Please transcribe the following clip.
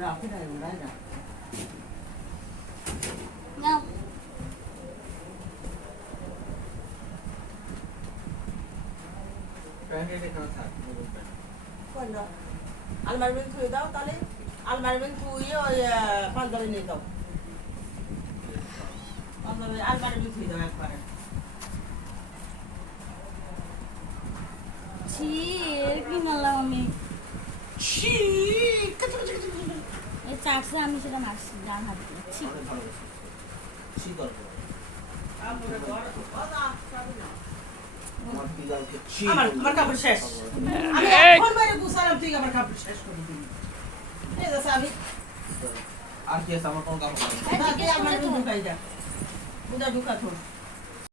রাখি নাই উড়াই না নাও প্যান্ডেলে কেন থাক কোন না আলমারি में থুই দাও তাহলে আলমারি में থুই ওই পাঞ্জাবি নিয়ে দাও পাঞ্জাবি আলমারি में থুই দাও একবারে ছি কি মারলাম আমি ছি এই চারশে আমি সেটা মারছি ডান হাত দিয়ে ছি অনেক ভালো বসে ছি করবো আমরে ঘর বাবা যাবে না আমার পিলারকে ছি আমার কাপড় শেষ আমি ফোন মেরে গুছালাম তুই আমার কাপড় শেষ করে দিবি এই দাদা আমি আর কি আছে আমার কোন কাপড় নেই এই দাদি জিজ্ঞেস আমার করে তো ঢুকাই যা বুঝা ঢুকা তো